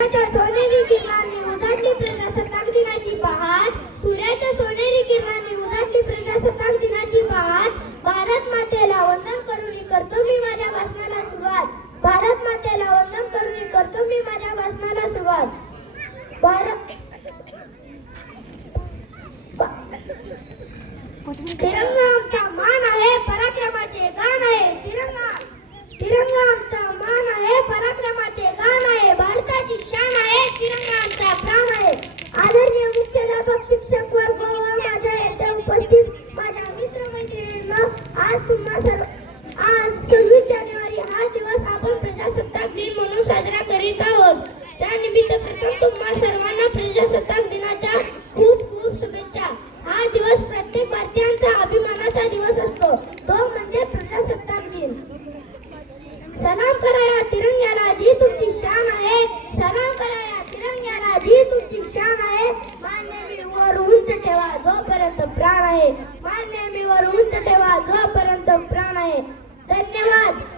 सोनेरी किरणांनी प्रजासत्ताक दिनाची सूर्याच्या सोनेरी किरणांनी प्रजासत्ताक दिनाची भारत मातेला वंदन करून करतो मी माझ्या भाषणाला सुरुवात. भारत मातेला वंदन करून करतो मी माझ्या भाषणाला सुरुवात. भारत तिरंगा आमचा मान आहे पराक्रमाचे गाण आहे तिरंगा तिरंगा आमचा मान आहे पराक्रमाचे गाण आहे भारताची शान आहे तिरंगा आमचा प्राण आहे आदरणीय मुख्याध्यापक शिक्षक वर्ग व माझ्या येथे उपस्थित माझ्या मित्र मैत्रिणींना आज तुम्हा सर्व आज सव्वीस जानेवारी हा दिवस आपण प्रजासत्ताक दिन म्हणून साजरा करीत आहोत. त्यानिमित्त प्रथम तुम्हा सर्वांना प्रजासत्ताक दिनाच्या खूप खूप शुभेच्छा. हा दिवस प्रत्येक भारतीयांचा अभिमानाचा दिवस असतो. तो म्हणजे प्रजासत्ताक दिन. सलाम करा या तिरंग्याला जी तुमची शान आहे. सलाम करा या तिरंग्याला जी तुमची शान आहे. मान्य वर उंच ठेवा जोपर्यंत प्राण आहे. मान्य वर उंच धन्यवाद